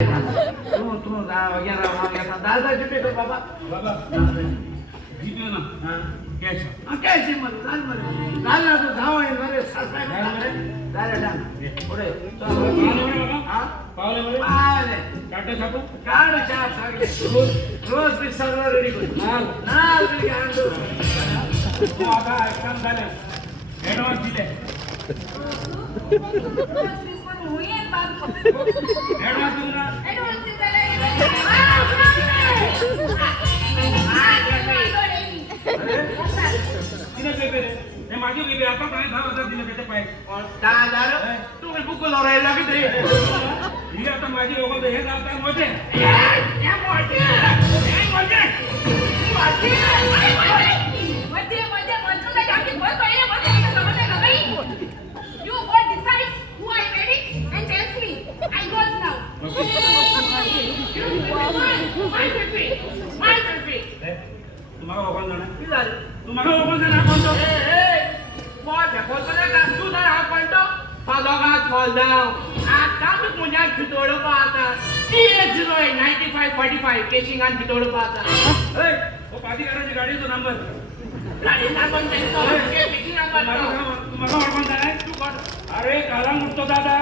तू दादाचे paper बाबा बाबा GPay ना कॅश काय मग चाल मध्ये चाल ना तू धाव आहे रे सासरा चालेल डान पुढे पावले टाटा छापू काढ चार सगळे रोज मी सगळं रेडी करू नाल मी आणतो आता काम झालं ऍडव्हान्स दिले ऍडव्हान्स देऊ ना तिने पेपर हे माझे पेपर आता काय 10,000 दिले त्याचे पाय 10,000 तुम्ही बुक लावायला लागत रे ही आता माझी लोक हे जातात मोठे तुम्हाला ओपन जाणार तुम्हाला ओपन जाणार कोणतो केशिंग आणि पितोड पाहता पाठी करायची गाडीचा नंबर तुम्हाला तुम्हाला ओळखून जाणार अरे काला मुठतो दादा